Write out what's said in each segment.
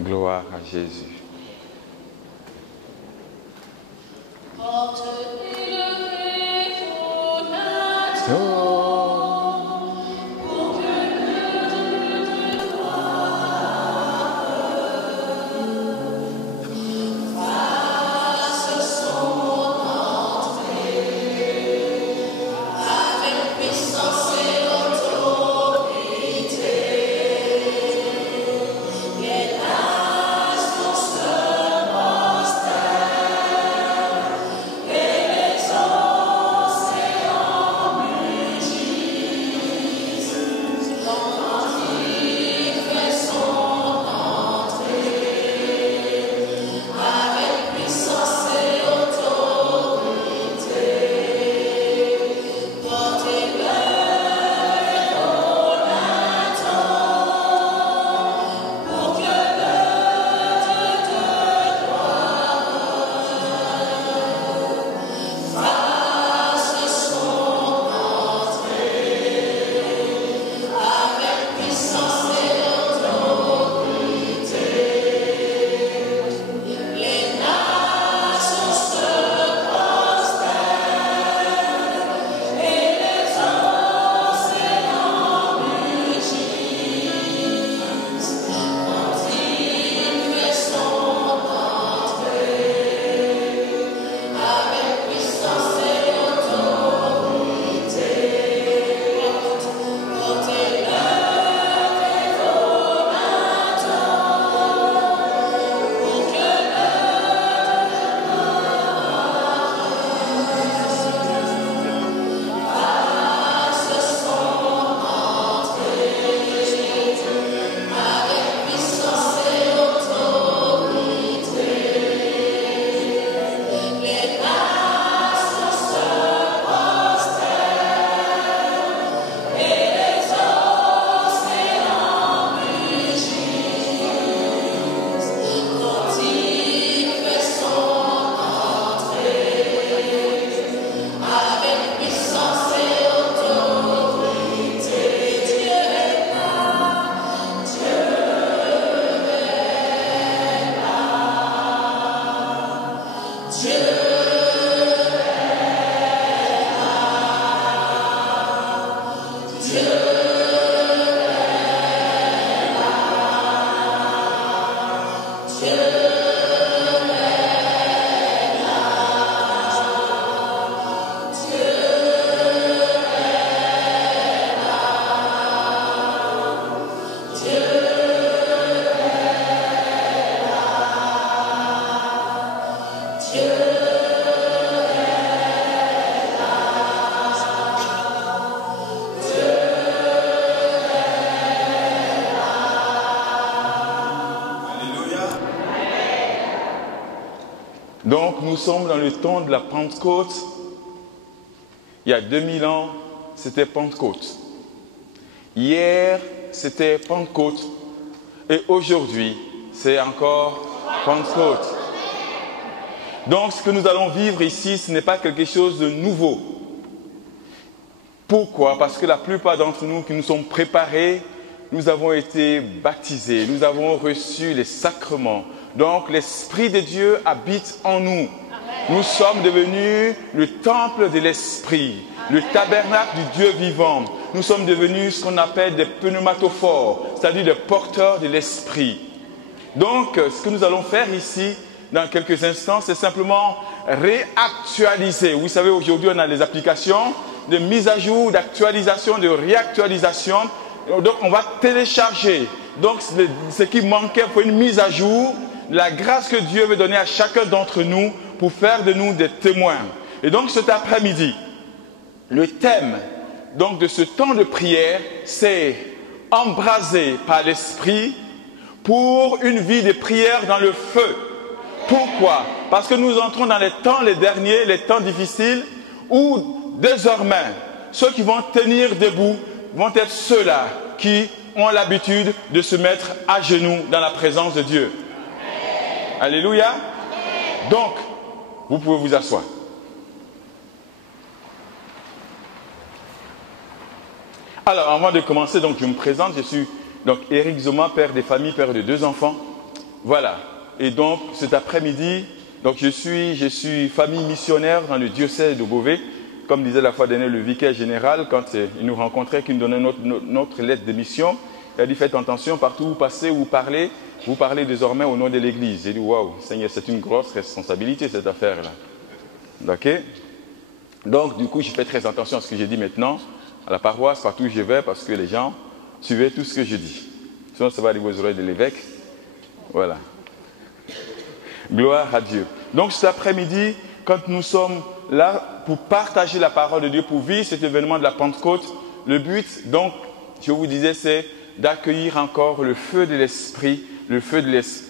Gloire à Jésus. Donc nous sommes dans le temps de la Pentecôte. Il y a 2000 ans, c'était Pentecôte. Hier, c'était Pentecôte. Et aujourd'hui, c'est encore Pentecôte. Donc ce que nous allons vivre ici, ce n'est pas quelque chose de nouveau. Pourquoi? Parce que la plupart d'entre nous qui nous sommes préparés, nous avons été baptisés, nous avons reçu les sacrements. Donc l'Esprit de Dieu habite en nous. Nous sommes devenus le temple de l'Esprit, le tabernacle du Dieu vivant. Nous sommes devenus ce qu'on appelle des pneumatophores, c'est-à-dire des porteurs de l'Esprit. Donc ce que nous allons faire ici, dans quelques instants, c'est simplement réactualiser. Vous savez, aujourd'hui on a des applications de mise à jour, d'actualisation, de réactualisation. Donc on va télécharger. Donc ce qui manquait pour une mise à jour, la grâce que Dieu veut donner à chacun d'entre nous pour faire de nous des témoins. Et donc cet après-midi, le thème donc, de ce temps de prière, c'est embrasé par l'Esprit pour une vie de prière dans le feu. Pourquoi? Parce que nous entrons dans les derniers, les temps difficiles, où désormais, ceux qui vont tenir debout vont être ceux-là qui ont l'habitude de se mettre à genoux dans la présence de Dieu. Alléluia. Donc, vous pouvez vous asseoir. Alors, avant de commencer, donc, je me présente. Je suis donc Éric Zoma, père de famille, père de 2 enfants. Voilà. Et donc, cet après-midi, donc je suis famille missionnaire dans le diocèse de Beauvais. Comme disait la fois dernière le vicaire général, quand il nous rencontrait, qu'il nous donnait notre lettre de mission, il a dit, faites attention, partout où vous passez, où vous parlez désormais au nom de l'Église. J'ai dit, waouh, Seigneur, c'est une grosse responsabilité, cette affaire-là. Ok? Donc, du coup, je fais très attention à ce que je dis maintenant, à la paroisse, partout où je vais, parce que les gens suivaient tout ce que je dis. Sinon, ça va arriver aux oreilles de l'évêque. Voilà. Gloire à Dieu. Donc, cet après-midi, quand nous sommes là pour partager la parole de Dieu, pour vivre cet événement de la Pentecôte, le but, donc, je vous disais, c'est d'accueillir encore le feu de l'Esprit, le feu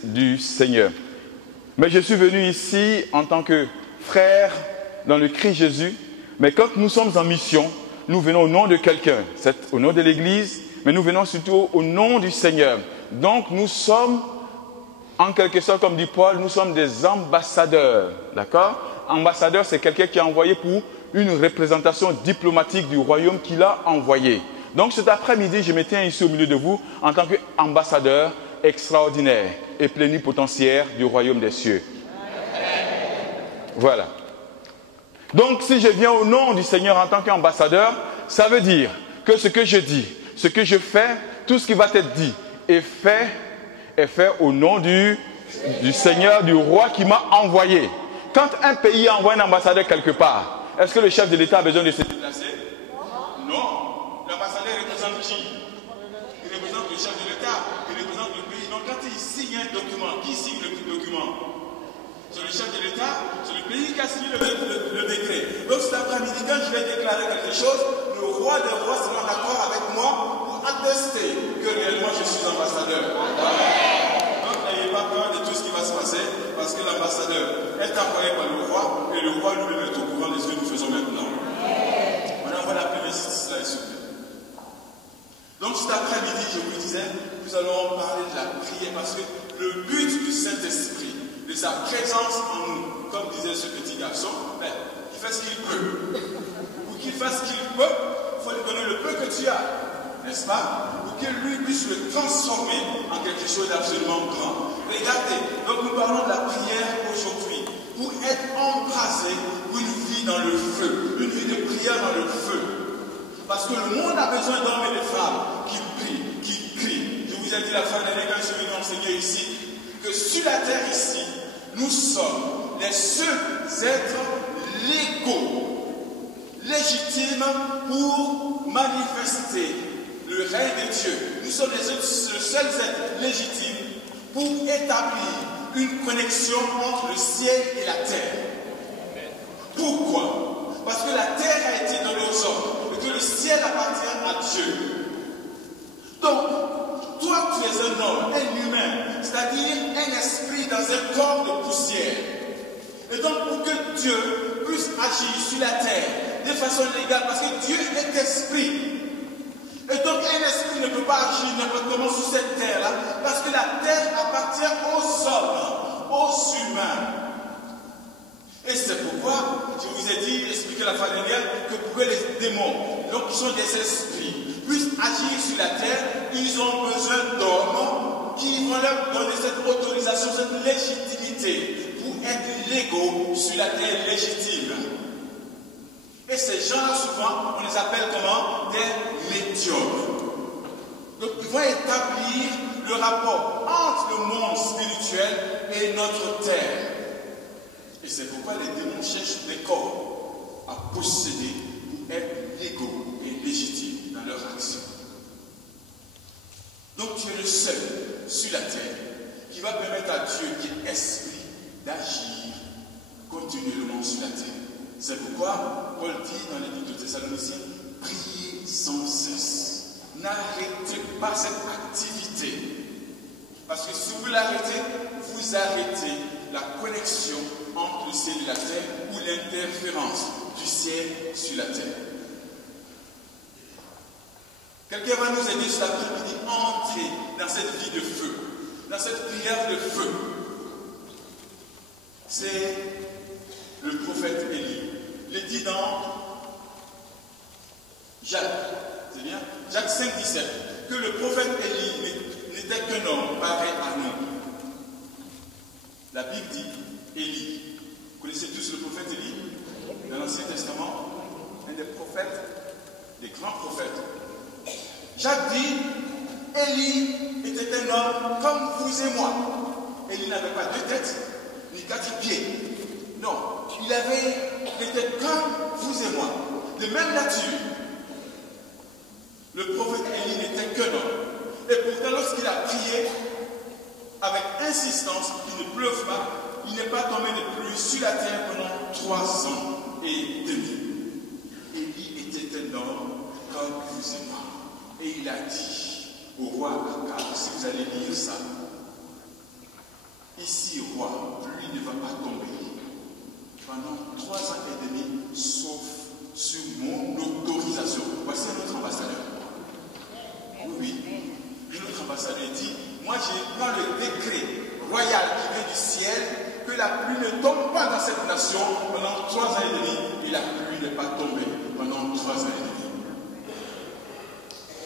du Seigneur. Mais je suis venu ici en tant que frère dans le Christ Jésus, mais quand nous sommes en mission, nous venons au nom de quelqu'un, c'est au nom de l'Église, mais nous venons surtout au nom du Seigneur. Donc nous sommes, en quelque sorte, comme dit Paul, nous sommes des ambassadeurs, d'accord? Ambassadeur, c'est quelqu'un qui est envoyé pour une représentation diplomatique du royaume qu'il a envoyé. Donc cet après-midi, je me tiens ici au milieu de vous en tant qu'ambassadeur extraordinaire et plénipotentiaire du royaume des cieux. Voilà. Donc si je viens au nom du Seigneur en tant qu'ambassadeur, ça veut dire que ce que je dis, ce que je fais, tout ce qui va être dit est fait au nom du Seigneur, du roi qui m'a envoyé. Quand un pays envoie un ambassadeur quelque part, est-ce que le chef de l'État a besoin de se déplacer? Non. L'ambassadeur représente qui? Il représente le chef de l'État, il représente le pays. Donc quand il signe un document, qui signe le document? C'est le chef de l'État, c'est le pays qui a signé le décret. Donc cet après-midi, quand je vais déclarer quelque chose, le roi des rois sera d'accord avec moi pour attester que réellement je suis ambassadeur. Donc n'ayez pas peur de tout ce qui va se passer, parce que l'ambassadeur est envoyé par le roi, et le roi lui-même est au courant de ce que nous faisons maintenant. Maintenant, on va la première slide, s'il vous plaît. Donc cet après-midi, je vous disais, nous allons parler de la prière, parce que le but du Saint-Esprit, de sa présence en nous, comme disait ce petit garçon, ben, il fait ce qu'il peut. Pour qu'il fasse ce qu'il peut, il faut lui donner le peu que tu as, n'est-ce pas? Pour qu'il lui puisse le transformer en quelque chose d'absolument grand. Regardez, donc nous parlons de la prière aujourd'hui, pour être embrasé pour une vie dans le feu, une vie de prière dans le feu. Parce que le monde a besoin d'hommes et de femmes qui prient, qui crient. Je vous ai dit la fin de l'année quand je suis venu enseigner ici, que sur la terre ici, nous sommes les seuls êtres légaux, légitimes pour manifester le règne de Dieu. Nous sommes les seuls êtres légitimes pour établir une connexion entre le ciel et la terre. Pourquoi? Parce que la terre a été donnée aux hommes et que le ciel appartient à Dieu. Donc, toi, tu es un homme, un humain, c'est-à-dire un esprit dans un corps de poussière. Et donc, pour que Dieu puisse agir sur la terre de façon légale, parce que Dieu est esprit. Et donc, un esprit ne peut pas agir n'importe comment sur cette terre-là, parce que la terre appartient aux hommes, aux humains. Et c'est pourquoi, je vous ai dit, expliqué la fois dernière, que pour que les démons, donc qui sont des esprits, puissent agir sur la terre, ils ont besoin d'hommes qui vont leur donner cette autorisation, cette légitimité pour être légaux sur la terre légitime. Et ces gens-là, souvent, on les appelle comment? Des médiums. Donc, ils vont établir le rapport entre le monde spirituel et notre terre. Et c'est pourquoi les démons cherchent des corps à posséder pour être légaux et légitimes dans leur action. Donc tu es le seul sur la terre qui va permettre à Dieu, qui est esprit, d'agir continuellement sur la terre. C'est pourquoi Paul dit dans l'Épître aux Thessaloniciens, priez sans cesse. N'arrêtez pas cette activité. Parce que si vous l'arrêtez, vous arrêtez la connexion entre le ciel et la terre ou l'interférence du ciel sur la terre. Quelqu'un va nous aider cet après-midi à entrer dans cette vie de feu, dans cette prière de feu. C'est le prophète Élie. Il est dit dans Jacques, c'est bien, Jacques 5, 17, que le prophète Élie n'était qu'un homme pareil à nous. La Bible dit Élie. Vous connaissez tous le prophète Élie dans l'Ancien Testament, un des prophètes, des grands prophètes. Jacques dit Élie était un homme comme vous et moi. Élie n'avait pas 2 têtes ni 4 pieds. Non, il était comme vous et moi, de même nature. Le prophète Élie n'était qu'un homme. Et pourtant, lorsqu'il a prié avec insistance qu'il ne pleuve pas, il n'est pas tombé de pluie sur la terre pendant 3 ans et demi. Élie était un homme comme vous et moi. Et il a dit au roi Akab, si vous allez lire ça, ici, roi, pluie ne va pas tomber pendant 3 ans et demi, sauf sur mon autorisation. Voici un autre ambassadeur. Oui, notre ambassadeur dit, moi je prends le décret royal qui vient du ciel, que la pluie ne tombe pas dans cette nation pendant 3 ans et demi, et la pluie n'est pas tombée pendant 3 ans et demi.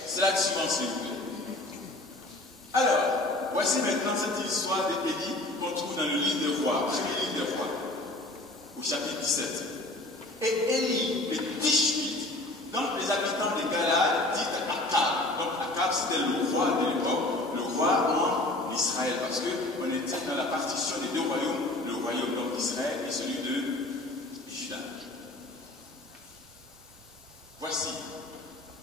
C'est la suivante, s'il vous plaît. Alors, voici maintenant cette histoire d'Élie qu'on trouve dans le livre des rois, premier livre des rois, au chapitre 17. Et Élie, le Tishbite, donc les habitants de Galad, dit Akab. Donc Akab, c'était le roi de l'époque, le roi en Israël, parce qu'on était dans la partition des 2 royaumes, le royaume d'Israël et celui de Juda. Voici,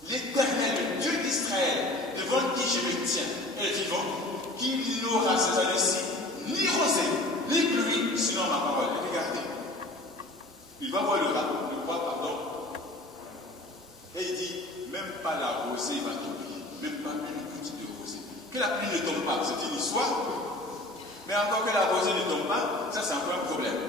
l'Éternel, le Dieu d'Israël, devant qui je me tiens, est vivant, qu'il n'aura ces années-ci ni rosée, ni pluie, selon ma parole. Et regardez, il va voir le roi, pardon, et il dit, même pas la rosée va tomber, même pas une goutte de rosée. Que la pluie ne tombe pas, c'est une histoire, mais encore que la rosée ne tombe pas, ça c'est encore un problème.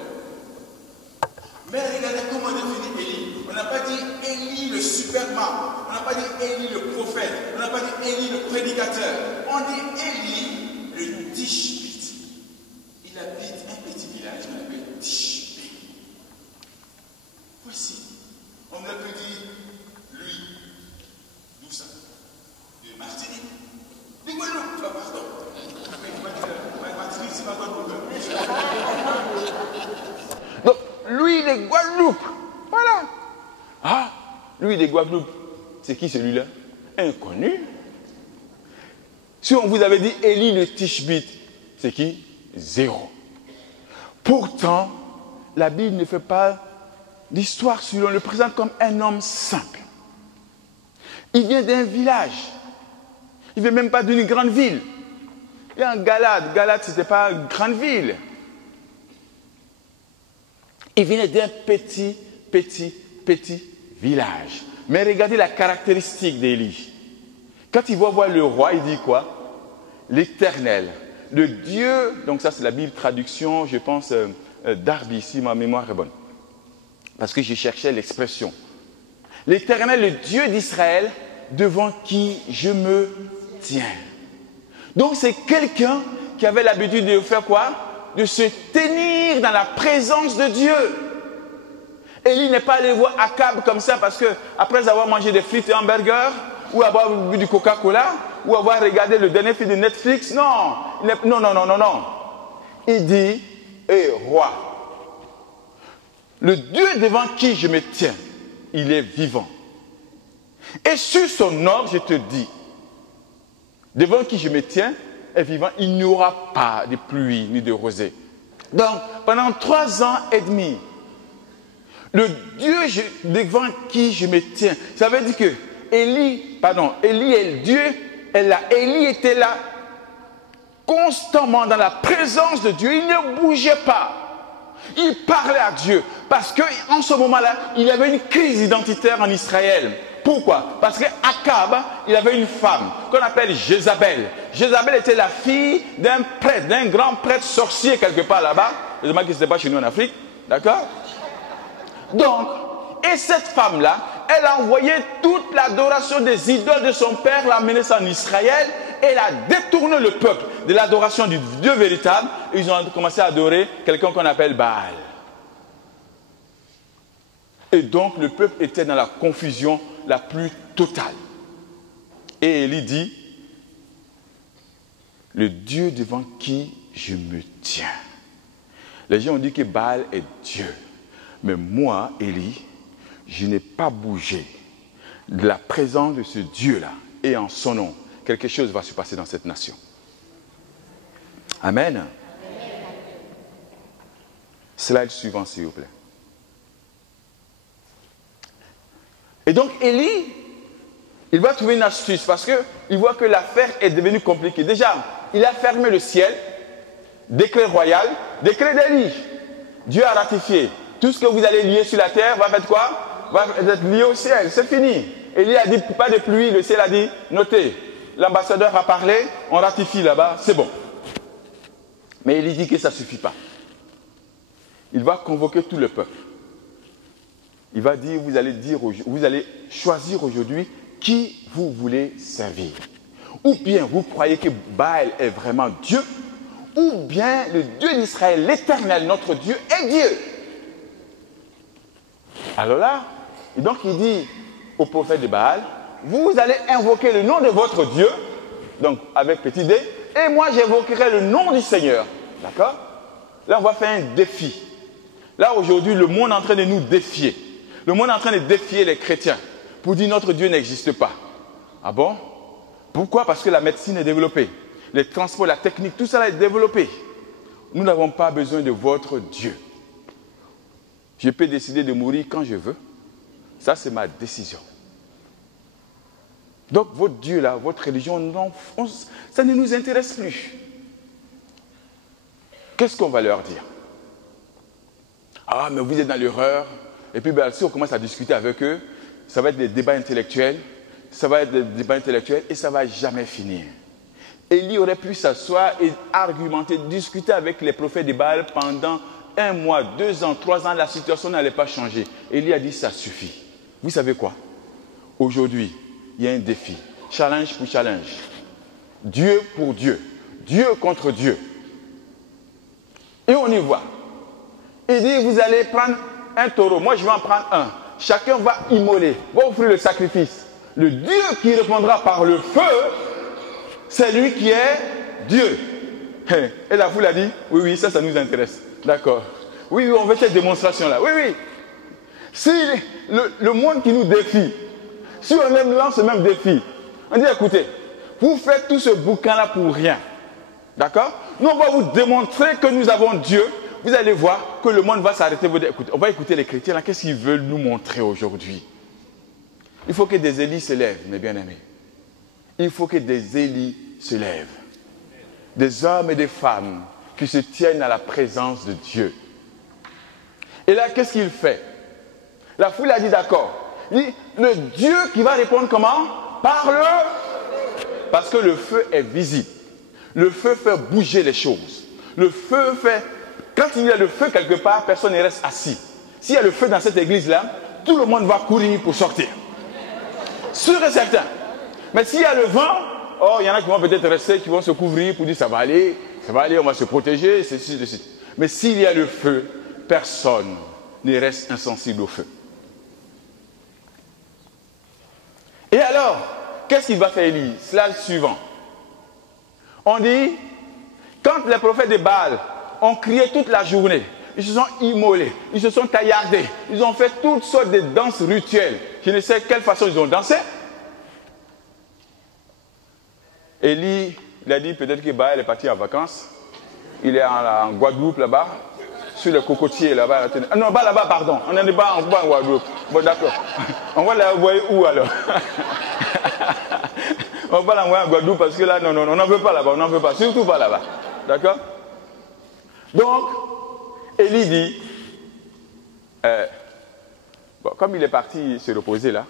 Mais regardez comment on définit Élie. On n'a pas dit Élie le superman, on n'a pas dit Élie le prophète, on n'a pas dit Élie le prédicateur. On dit Élie le Tishbite. Il habite un petit village qu'on appelle Tishbite. Voici, on ne peut dire lui. D'où ça? De Martinique. De Guadeloupe, pardon. Martinique, c'est pas Guadeloupe. Donc, lui, il est Guadeloupe. Voilà. Ah, lui, il est Guadeloupe. C'est qui celui-là? Inconnu. Si on vous avait dit Élie le Tishbite, c'est qui? 0. Pourtant, la Bible ne fait pas d'histoire sur lui. On le présente comme un homme simple. Il vient d'un village. Il ne vient même pas d'une grande ville. Il est en Galade. Galade, ce n'était pas une grande ville. Il venait d'un petit village. Mais regardez la caractéristique d'Élie. Quand il va voir le roi, il dit quoi? L'Éternel, le Dieu, donc ça c'est la Bible traduction, je pense, Darby, si ma mémoire est bonne. Parce que je cherchais l'expression. L'Éternel, le Dieu d'Israël, devant qui je me tiens. Donc c'est quelqu'un qui avait l'habitude de faire quoi? De se tenir dans la présence de Dieu. Élie n'est pas allé voir Akab comme ça parce que après avoir mangé des frites et hamburgers, ou avoir bu du Coca-Cola, ou avoir regardé le dernier film de Netflix. Non, non. Il dit, roi, le Dieu devant qui je me tiens, il est vivant. Et sur son ordre, je te dis, devant qui je me tiens, est vivant, il n'y aura pas de pluie ni de rosée. Donc, pendant 3 ans et demi, le Dieu devant qui je me tiens, ça veut dire que Élie est le Dieu, Élie était là constamment dans la présence de Dieu, il ne bougeait pas. Il parlait à Dieu parce qu'en ce moment-là, il y avait une crise identitaire en Israël. Pourquoi? Parce qu'Akab, il avait une femme qu'on appelle Jézabel. Jézabel était la fille d'un prêtre, d'un grand prêtre sorcier quelque part là-bas. Je demande que ce n'était pas chez nous en Afrique. D'accord? Donc, et cette femme-là, elle a envoyé toute l'adoration des idoles de son père, l'a amenée en Israël, et elle a détourné le peuple de l'adoration du Dieu véritable. Et ils ont commencé à adorer quelqu'un qu'on appelle Baal. Et donc, le peuple était dans la confusion la plus totale. Et Élie dit, le Dieu devant qui je me tiens. Les gens ont dit que Baal est Dieu. Mais moi, Élie, je n'ai pas bougé de la présence de ce Dieu-là. Et en son nom, quelque chose va se passer dans cette nation. Amen. Slide suivant, s'il vous plaît. Et donc, Élie, il va trouver une astuce parce qu'il voit que l'affaire est devenue compliquée. Déjà, il a fermé le ciel, décret royal, décret d'Élie. Dieu a ratifié. Tout ce que vous allez lier sur la terre va faire quoi? Va être lié au ciel. C'est fini. Élie a dit, pas de pluie. Le ciel a dit, notez. L'ambassadeur a parlé, on ratifie là-bas, c'est bon. Mais Élie dit que ça ne suffit pas. Il va convoquer tout le peuple. Il va dire, vous allez choisir aujourd'hui qui vous voulez servir. Ou bien vous croyez que Baal est vraiment Dieu, ou bien le Dieu d'Israël, l'Éternel, notre Dieu, est Dieu. Alors là, donc il dit au prophète de Baal, vous allez invoquer le nom de votre Dieu, donc avec petit d, et moi j'invoquerai le nom du Seigneur. D'accord? Là on va faire un défi. Là aujourd'hui le monde est en train de nous défier. Le monde est en train de défier les chrétiens pour dire notre Dieu n'existe pas. Ah bon? Pourquoi? Parce que la médecine est développée. Les transports, la technique, tout ça est développé. Nous n'avons pas besoin de votre Dieu. Je peux décider de mourir quand je veux. Ça, c'est ma décision. Donc, votre Dieu là, votre religion, non, ça ne nous intéresse plus. Qu'est-ce qu'on va leur dire? Ah, mais vous êtes dans l'erreur. Et puis, si on commence à discuter avec eux, ça va être des débats intellectuels. Ça va être des débats intellectuels et ça ne va jamais finir. Élie aurait pu s'asseoir et argumenter, discuter avec les prophètes de Baal pendant 1 mois, 2 ans, 3 ans. La situation n'allait pas changer. Élie a dit, ça suffit. Vous savez quoi? Aujourd'hui, il y a un défi. Challenge pour challenge. Dieu pour Dieu. Dieu contre Dieu. Et on y voit. Il dit, vous allez prendre un taureau. Moi, je vais en prendre un. Chacun va immoler, va offrir le sacrifice. Le Dieu qui répondra par le feu, c'est lui qui est Dieu. Et la foule a dit, oui, ça nous intéresse. D'accord. Oui, on veut cette démonstration-là. Oui. Si le monde qui nous défie, si on lance ce même défi, on dit, écoutez, vous faites tout ce bouquin-là pour rien. D'accord? Nous, on va vous démontrer que nous avons Dieu. Vous allez voir que le monde va s'arrêter. On va écouter les chrétiens, là, qu'est-ce qu'ils veulent nous montrer aujourd'hui? Il faut que des Élis se lèvent, mes bien-aimés. Il faut que des Élis se lèvent. Des hommes et des femmes qui se tiennent à la présence de Dieu. Et là, qu'est-ce qu'il fait? La foule a dit d'accord. Il dit, le Dieu qui va répondre comment? Par le feu. Parce que le feu est visible. Le feu fait bouger les choses. Le feu fait... Quand il y a le feu quelque part, personne ne reste assis. S'il y a le feu dans cette église-là, tout le monde va courir pour sortir. Sûr et certain. Mais s'il y a le vent, il y en a qui vont peut-être rester, qui vont se couvrir pour dire ça va aller, on va se protéger, ceci, ceci. Mais s'il y a le feu, personne ne reste insensible au feu. Et alors, qu'est-ce qu'il va faire Élie? Slide suivant. On dit, quand les prophètes de Baal ont crié toute la journée, ils se sont immolés, ils se sont taillardés, ils ont fait toutes sortes de danses rituelles. Je ne sais quelle façon ils ont dansé. Élie, il a dit peut-être que Baal est parti en vacances. Il est en Guadeloupe là-bas, sur les cocotiers là-bas. Ah non, là-bas, pardon. On n'est pas en Guadeloupe. Bon, d'accord. On va l'envoyer où alors? On va l'envoyer en Guadeloupe parce que là, non, on n'en veut pas là-bas, on n'en veut pas, surtout pas là-bas. D'accord? Donc, Élie dit, comme il est parti se reposer là,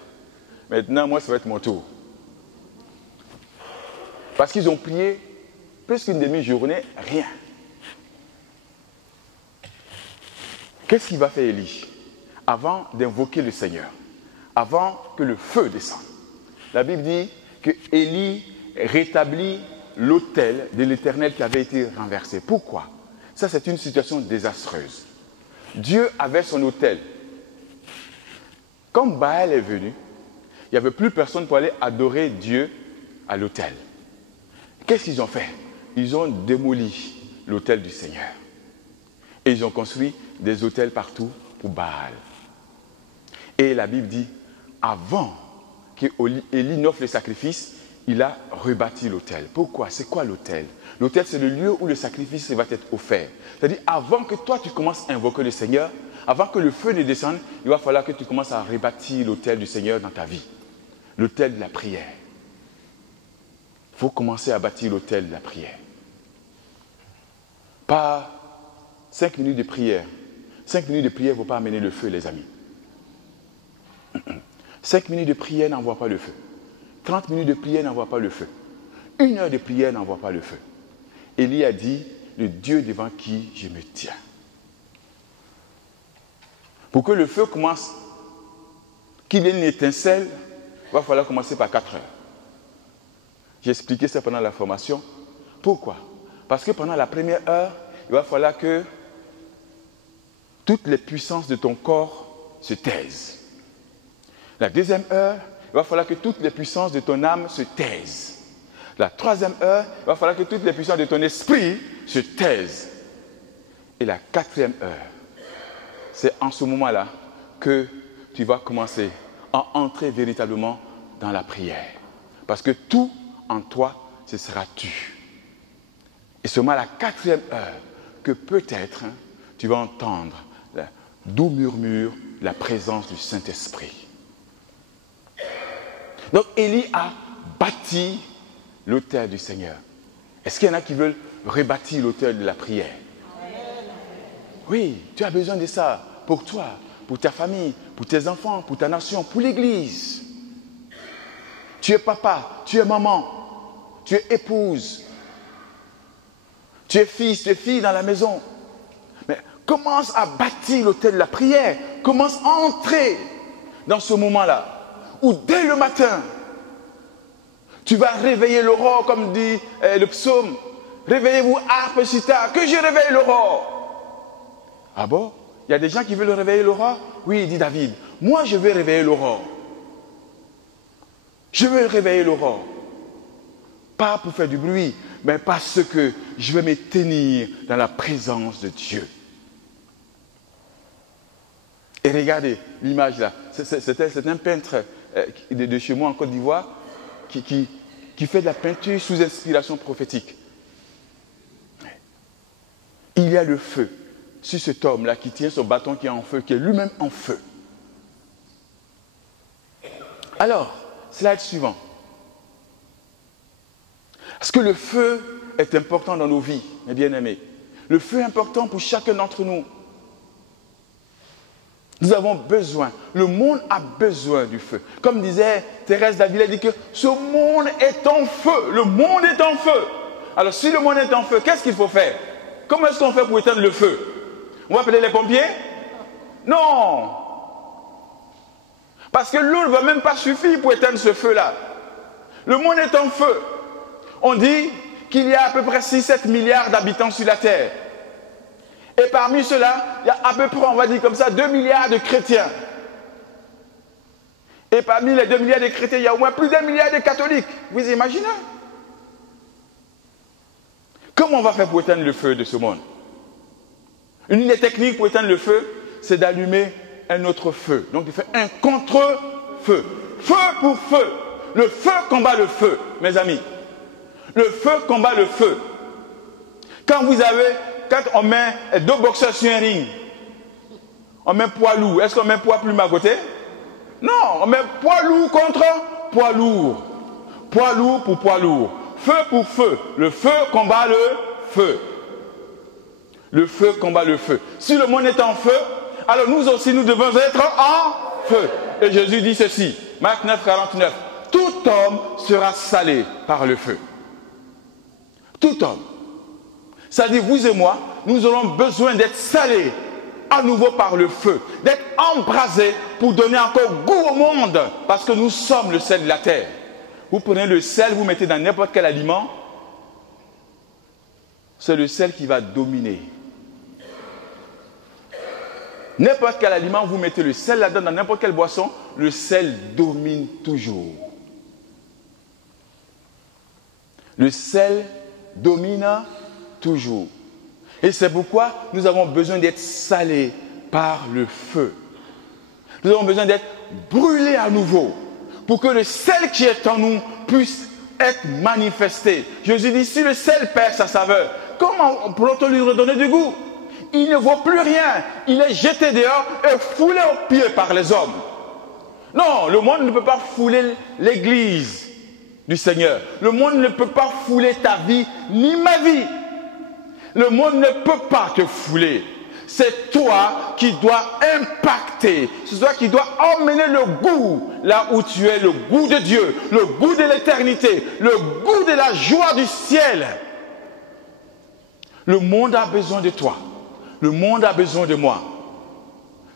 maintenant, moi, ça va être mon tour. Parce qu'ils ont prié presque une demi-journée, rien. Qu'est-ce qu'il va faire Élie? Avant d'invoquer le Seigneur, avant que le feu descende. La Bible dit que Élie rétablit l'autel de l'Éternel qui avait été renversé. Pourquoi? Ça, c'est une situation désastreuse. Dieu avait son autel. Quand Baal est venu, il n'y avait plus personne pour aller adorer Dieu à l'autel. Qu'est-ce qu'ils ont fait? Ils ont démoli l'autel du Seigneur. Et ils ont construit des autels partout pour Baal. Et la Bible dit, avant qu'Élie n'offre le sacrifice, il a rebâti l'autel. Pourquoi? C'est quoi l'autel? L'autel, c'est le lieu où le sacrifice va être offert. C'est-à-dire, avant que toi, tu commences à invoquer le Seigneur, avant que le feu ne descende, il va falloir que tu commences à rebâtir l'autel du Seigneur dans ta vie. L'autel de la prière. Il faut commencer à bâtir l'autel de la prière. Pas 5 minutes de prière. 5 minutes de prière ne vont pas amener le feu, les amis. 5 minutes de prière n'envoie pas le feu. 30 minutes de prière n'envoie pas le feu. 1 heure de prière n'envoie pas le feu. Élie a dit, le Dieu devant qui je me tiens. Pour que le feu commence, qu'il ait une étincelle, il va falloir commencer par 4 heures. J'ai expliqué ça pendant la formation. Pourquoi? Parce que pendant la première heure, il va falloir que toutes les puissances de ton corps se taisent. La deuxième heure, il va falloir que toutes les puissances de ton âme se taisent. La troisième heure, il va falloir que toutes les puissances de ton esprit se taisent. Et la quatrième heure, c'est en ce moment-là que tu vas commencer à entrer véritablement dans la prière. Parce que tout en toi, ce sera tu. Et seulement à la quatrième heure que peut-être tu vas entendre d'où murmure la présence du Saint-Esprit. Donc Élie a bâti l'autel du Seigneur. Est-ce qu'il y en a qui veulent rebâtir l'autel de la prière? Oui, tu as besoin de ça pour toi, pour ta famille, pour tes enfants, pour ta nation, pour l'Église. Tu es papa, tu es maman, tu es épouse, tu es fils, tu es fille dans la maison. Mais commence à bâtir l'autel de la prière. Commence à entrer dans ce moment-là où dès le matin, tu vas réveiller l'aurore, comme dit le psaume. Réveillez-vous, harpe sitar, que je réveille l'aurore. Ah bon? Il y a des gens qui veulent réveiller l'aurore? Oui, dit David. Moi, je vais réveiller l'aurore. Je veux réveiller l'aurore. Pas pour faire du bruit, mais parce que je vais me tenir dans la présence de Dieu. Et regardez l'image là. C'est un peintre de chez moi en Côte d'Ivoire qui fait de la peinture sous inspiration prophétique. Il y a le feu sur cet homme-là qui tient son bâton qui est en feu, qui est lui-même en feu. Alors, slide suivant. Est-ce que le feu est important dans nos vies, mes bien-aimés? Le feu est important pour chacun d'entre nous. Nous avons besoin, le monde a besoin du feu. Comme disait Thérèse d'Avila, elle dit que ce monde est en feu. Le monde est en feu. Alors si le monde est en feu, qu'est-ce qu'il faut faire? Comment est-ce qu'on fait pour éteindre le feu? On va appeler les pompiers? Non. Parce que l'eau ne va même pas suffire pour éteindre ce feu-là. Le monde est en feu. On dit qu'il y a à peu près 6-7 milliards d'habitants sur la Terre. Et parmi ceux-là, il y a à peu près, on va dire comme ça, 2 milliards de chrétiens. Et parmi les 2 milliards de chrétiens, il y a au moins plus d'1 milliard de catholiques. Vous imaginez? Comment on va faire pour éteindre le feu de ce monde? Une des techniques pour éteindre le feu, c'est d'allumer un autre feu. Donc, il fait un contre-feu. Feu pour feu. Le feu combat le feu, mes amis. Le feu combat le feu. Quand on met 2 boxeurs sur un ring, on met poids lourd. Est-ce qu'on met poids plume à côté? Non, on met poids lourd contre poids lourd. Poids lourd pour poids lourd. Feu pour feu. Le feu combat le feu. Le feu combat le feu. Si le monde est en feu, alors nous aussi nous devons être en feu. Et Jésus dit ceci, Marc 9, 49. Tout homme sera salé par le feu. Tout homme. Ça dit, vous et moi, nous aurons besoin d'être salés à nouveau par le feu, d'être embrasés pour donner encore goût au monde, parce que nous sommes le sel de la terre. Vous prenez le sel, vous mettez dans n'importe quel aliment, c'est le sel qui va dominer. N'importe quel aliment, vous mettez le sel là-dedans, dans n'importe quelle boisson, le sel domine toujours. Le sel domine toujours. Et c'est pourquoi nous avons besoin d'être salés par le feu. Nous avons besoin d'être brûlés à nouveau pour que le sel qui est en nous puisse être manifesté. Jésus dit, si le sel perd sa saveur, comment pourrait-on lui redonner du goût? Il ne vaut plus rien. Il est jeté dehors et foulé aux pieds par les hommes. Non, le monde ne peut pas fouler l'église du Seigneur. Le monde ne peut pas fouler ta vie ni ma vie. Le monde ne peut pas te fouler. C'est toi qui dois impacter. C'est toi qui dois emmener le goût là où tu es, le goût de Dieu, le goût de l'éternité, le goût de la joie du ciel. Le monde a besoin de toi. Le monde a besoin de moi.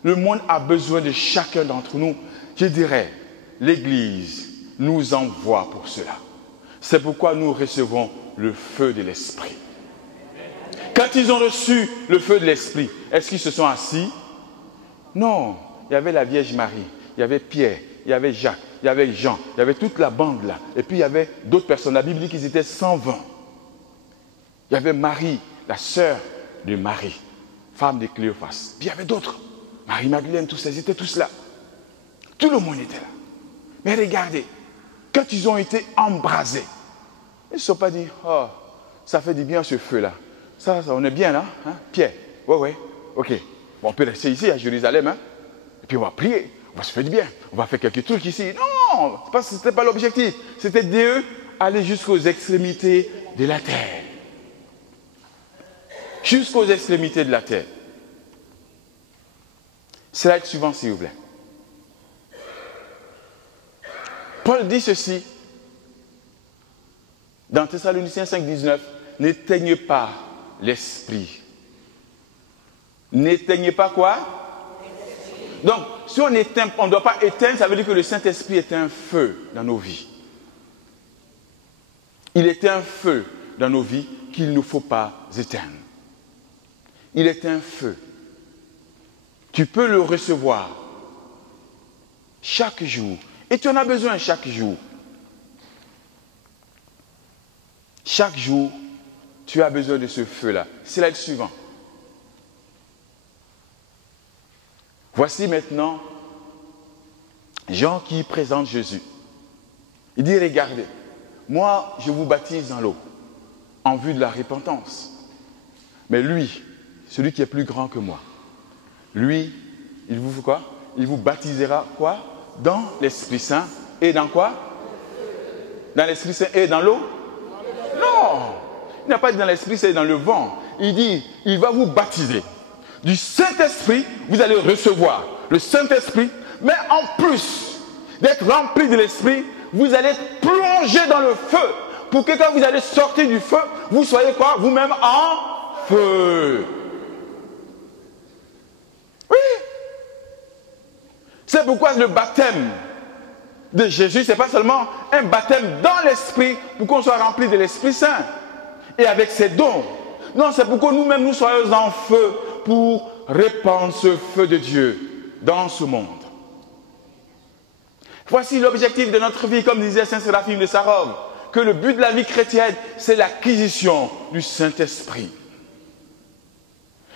Le monde a besoin de chacun d'entre nous. Je dirais, l'Église nous envoie pour cela. C'est pourquoi nous recevons le feu de l'Esprit. Quand ils ont reçu le feu de l'Esprit, est-ce qu'ils se sont assis? Non. Il y avait la Vierge Marie, il y avait Pierre, il y avait Jacques, il y avait Jean, il y avait toute la bande là. Et puis il y avait d'autres personnes. La Bible dit qu'ils étaient 120. Il y avait Marie, la sœur de Marie, femme de Cléophas. Puis il y avait d'autres. Marie-Magdalène, tous ça, ils étaient tous là. Tout le monde était là. Mais regardez, quand ils ont été embrasés, ils ne se sont pas dit, oh, ça fait du bien ce feu-là. Ça, on est bien là, hein? Pierre, ouais, ok. Bon, on peut rester ici à Jérusalem, hein? Et puis on va prier, on va se faire du bien, on va faire quelques trucs ici. Non, ce n'était pas l'objectif. C'était d'eux aller jusqu'aux extrémités de la terre. Jusqu'aux extrémités de la terre. Slide suivant, s'il vous plaît. Paul dit ceci dans Thessaloniciens 5, 19. N'éteignez pas l'esprit. N'éteignez pas quoi? Donc, si on éteint, on ne doit pas éteindre, ça veut dire que le Saint-Esprit est un feu dans nos vies. Il est un feu dans nos vies qu'il ne faut pas éteindre. Il est un feu. Tu peux le recevoir chaque jour. Et tu en as besoin chaque jour. Chaque jour, tu as besoin de ce feu-là. C'est là le suivant. Voici maintenant Jean qui présente Jésus. Il dit, regardez, moi je vous baptise dans l'eau en vue de la repentance. Mais lui, celui qui est plus grand que moi, lui, il vous fait quoi? Il vous baptisera quoi? Dans l'Esprit Saint et dans quoi? Dans l'Esprit Saint et dans l'eau? Non! Il n'a pas dit dans l'Esprit Saint et dans le vent. Il dit, il va vous baptiser. Du Saint-Esprit, vous allez recevoir le Saint-Esprit, mais en plus d'être rempli de l'Esprit, vous allez être plongé dans le feu pour que quand vous allez sortir du feu, vous soyez quoi? Vous-même en feu. Oui. C'est pourquoi le baptême de Jésus, ce n'est pas seulement un baptême dans l'Esprit pour qu'on soit rempli de l'Esprit Saint et avec ses dons. Non, c'est pour que nous-mêmes nous soyons en feu pour répandre ce feu de Dieu dans ce monde. Voici l'objectif de notre vie, comme disait Saint Séraphime de Sarov, que le but de la vie chrétienne, c'est l'acquisition du Saint-Esprit.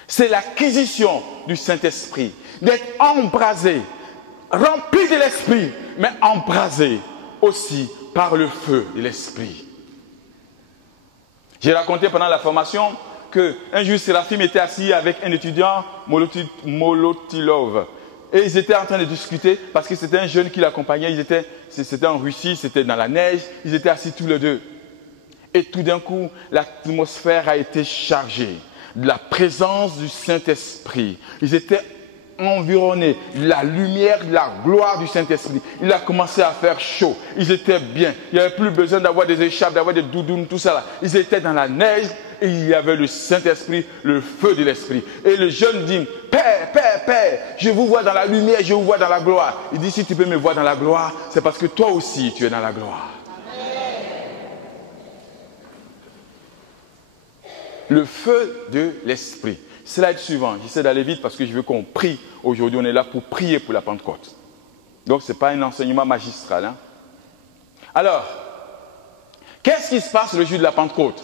C'est l'acquisition du Saint-Esprit, d'être embrasé, rempli de l'Esprit, mais embrasé aussi par le feu de l'Esprit. J'ai raconté pendant la formation qu'un jour Séraphime était assis avec un étudiant, Molotilov, et ils étaient en train de discuter parce que c'était un jeune qui l'accompagnait. C'était en Russie, c'était dans la neige, ils étaient assis tous les deux. Et tout d'un coup, l'atmosphère a été chargée de la présence du Saint-Esprit. Ils étaient environnés de la lumière, de la gloire du Saint-Esprit. Il a commencé à faire chaud. Ils étaient bien. Il n'y avait plus besoin d'avoir des écharpes, d'avoir des doudounes, tout ça là. Ils étaient dans la neige et il y avait le Saint-Esprit, le feu de l'Esprit. Et le jeune dit, Père, Père, Père, je vous vois dans la lumière, je vous vois dans la gloire. Il dit, si tu peux me voir dans la gloire, c'est parce que toi aussi tu es dans la gloire. Le feu de l'Esprit. Slide suivant. J'essaie d'aller vite parce que je veux qu'on prie. Aujourd'hui, on est là pour prier pour la Pentecôte. Donc, ce n'est pas un enseignement magistral. Hein? Alors, qu'est-ce qui se passe le jour de la Pentecôte?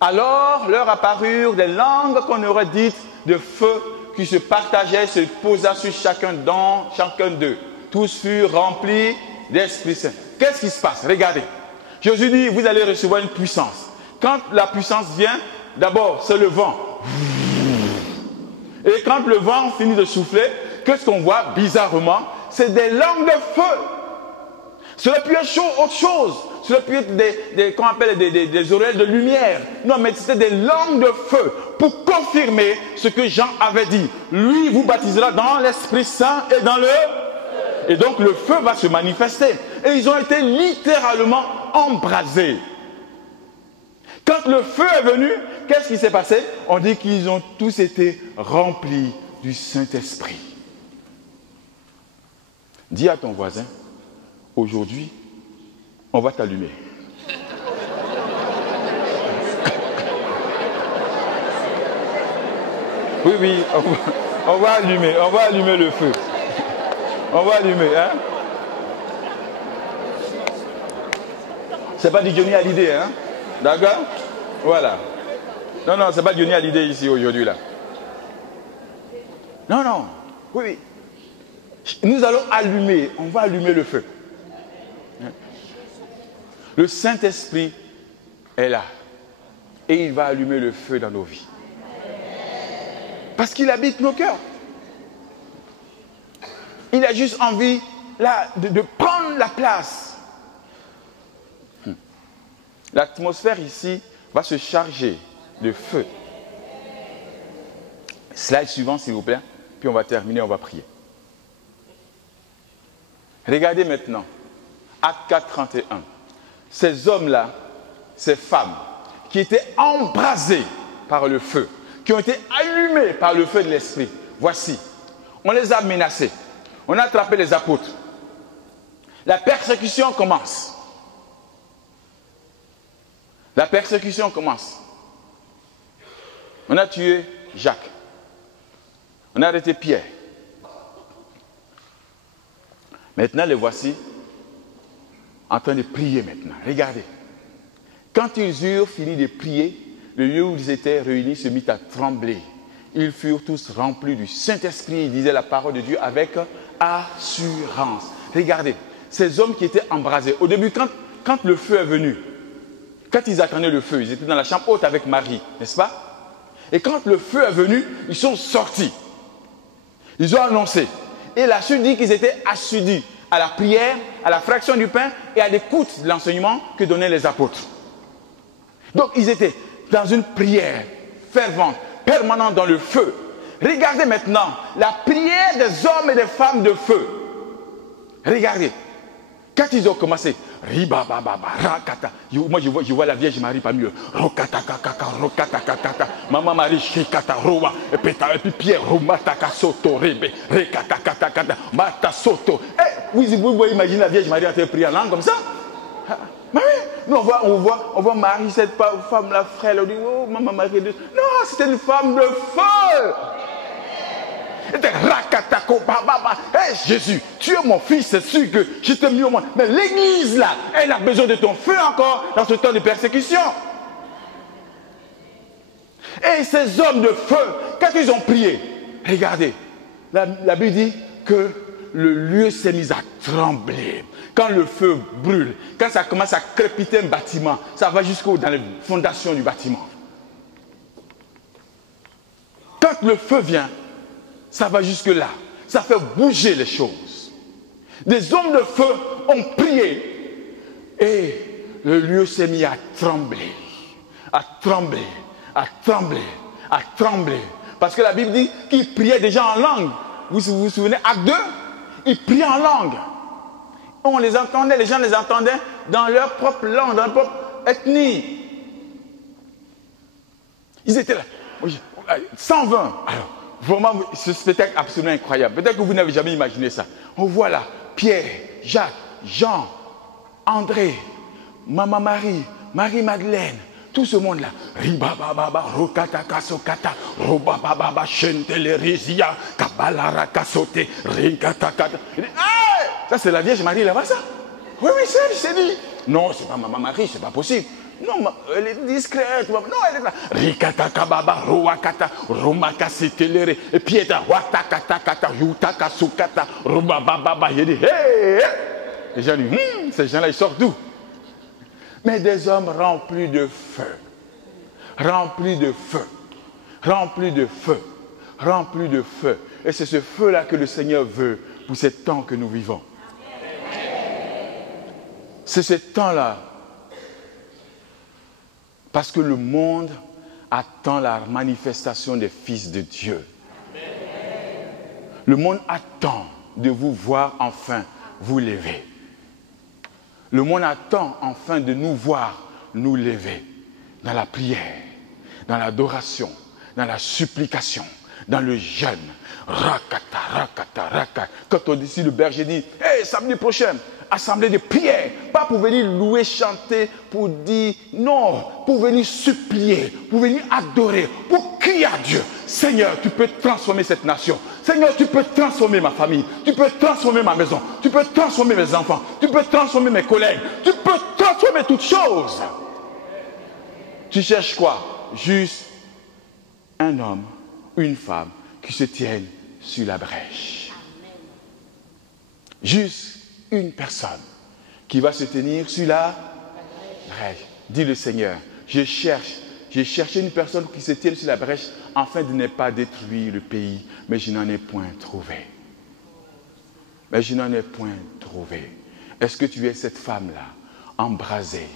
Alors leur apparurent des langues qu'on aurait dites de feu qui se partageaient, se posa sur chacun d'eux. Tous furent remplis d'Esprit Saint. Qu'est-ce qui se passe? Regardez. Jésus dit, vous allez recevoir une puissance. Quand la puissance vient, d'abord, c'est le vent. Et quand le vent finit de souffler, qu'est-ce qu'on voit bizarrement? C'est des langues de feu. Cela peut être autre chose. Cela peut être des oreilles de lumière. Non, mais c'était des langues de feu pour confirmer ce que Jean avait dit. Lui vous baptisera dans l'Esprit Saint et dans le... Et donc le feu va se manifester. Et ils ont été littéralement embrasés. Quand le feu est venu, qu'est-ce qui s'est passé? On dit qu'ils ont tous été remplis du Saint-Esprit. Dis à ton voisin, aujourd'hui, on va t'allumer. Oui, on va allumer le feu. On va allumer, hein? C'est pas du Johnny Hallyday, hein? D'accord? Voilà. Non, c'est pas Johnny Hallyday ici aujourd'hui, là. Non. Oui. Nous allons allumer, on va allumer le feu. Le Saint-Esprit est là. Et il va allumer le feu dans nos vies. Parce qu'il habite nos cœurs. Il a juste envie là, de prendre la place. L'atmosphère ici va se charger de feu. Slide suivant, s'il vous plaît. Puis on va terminer, on va prier. Regardez maintenant. Acte 4, 31. Ces hommes-là, ces femmes, qui étaient embrasés par le feu, qui ont été allumés par le feu de l'Esprit. Voici, on les a menacés. On a attrapé les apôtres. La persécution commence. La persécution commence. On a tué Jacques. On a arrêté Pierre. Maintenant, les voici en train de prier maintenant. Regardez. Quand ils eurent fini de prier, le lieu où ils étaient réunis se mit à trembler. Ils furent tous remplis du Saint-Esprit. Ils disaient la parole de Dieu avec assurance. Regardez, ces hommes qui étaient embrasés. Au début, quand le feu est venu, quand ils attendaient le feu, ils étaient dans la chambre haute avec Marie, n'est-ce pas? Et quand le feu est venu, ils sont sortis. Ils ont annoncé. Et la suite dit qu'ils étaient assidus à la prière, à la fraction du pain et à l'écoute de l'enseignement que donnaient les apôtres. Donc ils étaient dans une prière fervente, permanente dans le feu. Regardez maintenant la prière des hommes et des femmes de feu. Regardez. Quand ils ont commencé, moi je vois la Vierge Marie parmi eux. Maman Marie, et puis Pierre, vous pouvez imaginer la Vierge Marie en train de prier en langue comme ça? Nous on voit Marie, cette femme, la frère, elle dit, oh maman Marie, non, c'était une femme de feu. Hey, Jésus, tu es mon fils, c'est sûr que je t'ai mis au monde. Mais l'église là, elle a besoin de ton feu encore dans ce temps de persécution. Et ces hommes de feu, quand ils ont prié, regardez, la Bible dit que le lieu s'est mis à trembler. Quand le feu brûle, quand ça commence à crépiter un bâtiment, ça va jusqu'au dans les fondations du bâtiment. Quand le feu vient, ça va jusque là. Ça fait bouger les choses. Des hommes de feu ont prié et le lieu s'est mis à trembler. À trembler, à trembler, à trembler. Parce que la Bible dit qu'ils priaient déjà en langue. Vous vous souvenez, acte 2, ils priaient en langue. On les entendait, les gens les entendaient dans leur propre langue, dans leur propre ethnie. Ils étaient là. 120. Alors, vraiment, ce spectacle absolument incroyable. Peut-être que vous n'avez jamais imaginé ça. On voit là Pierre, Jacques, Jean, André, Maman Marie, Marie-Madeleine, tout ce monde-là. Ribababa, Rokataka Sokata, Robababa, Chentelerisia, Kabalara Kasote, Rinkatakata. Ça, c'est la Vierge Marie là-bas, ça? Oui, c'est dit. Non, c'est pas Maman Marie, c'est pas possible. Non, elle est discrète. Non, elle est là. Rikata kababa, ruakata, rumaka sitelere, et pieta, watakata kata, yutaka sukata, rumababa. Il dit, hé! Les gens disent, ces gens-là, ils sortent d'où? Mais des hommes remplis de feu. Remplis de feu. Remplis de feu. Remplis de feu. Et c'est ce feu-là que le Seigneur veut pour ces temps que nous vivons. C'est ce temps-là. Parce que le monde attend la manifestation des fils de Dieu. Le monde attend de vous voir enfin vous lever. Le monde attend enfin de nous voir nous lever dans la prière, dans l'adoration, dans la supplication, dans le jeûne. Rakata, rakata, rakata. Quand on dit, le berger dit, hey, samedi prochain, assemblée de prière, pas pour venir louer, chanter, pour dire, non, pour venir supplier, pour venir adorer, pour crier à Dieu. Seigneur, tu peux transformer cette nation. Seigneur, tu peux transformer ma famille. Tu peux transformer ma maison. Tu peux transformer mes enfants. Tu peux transformer mes collègues. Tu peux transformer toutes choses. Tu cherches quoi? Juste un homme, une femme qui se tiennent sur la brèche. Juste une personne qui va se tenir sur la brèche. Dit le Seigneur, j'ai cherché une personne qui se tienne sur la brèche afin de ne pas détruire le pays, mais je n'en ai point trouvé. Mais je n'en ai point trouvé. Est-ce que tu es cette femme-là, embrasée,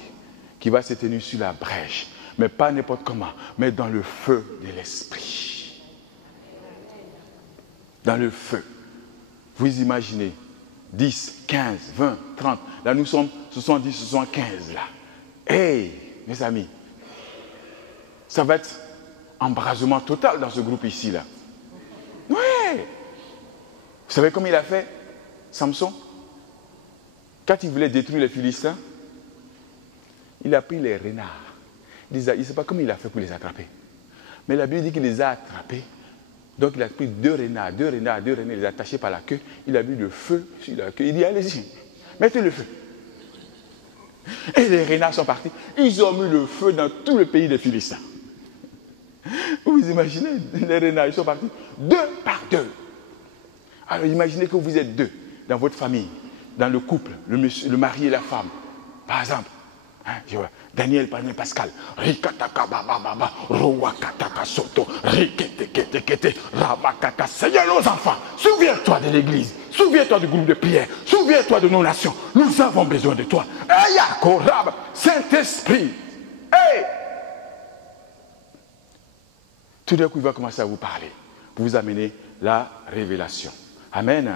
qui va se tenir sur la brèche, mais pas n'importe comment, mais dans le feu de l'esprit. Dans le feu. Vous imaginez 10, 15, 20, 30. Là, nous sommes 70, 75 là. Hey, mes amis, ça va être embrasement total dans ce groupe ici là. Ouais. Vous savez comment il a fait, Samson? Quand il voulait détruire les Philistins, il a pris les renards. Il ne sait pas comment il a fait pour les attraper. Mais la Bible dit qu'il les a attrapés. Donc il a pris deux renards, il les a attachés par la queue. Il a mis le feu sur la queue. Il dit, allez-y, mettez le feu. Et les renards sont partis. Ils ont mis le feu dans tout le pays des Philistins. Vous imaginez, les renards, ils sont partis deux par deux. Alors imaginez que vous êtes deux dans votre famille, dans le couple, le mari et la femme. Par exemple, hein, Daniel, Pascal, Seigneur, nos enfants, souviens-toi de l'église, souviens-toi du groupe de prière, souviens-toi de nos nations. Nous avons besoin de toi. Saint-Esprit, hey! Tout d'un coup, il va commencer à vous parler, pour vous amener la révélation. Amen.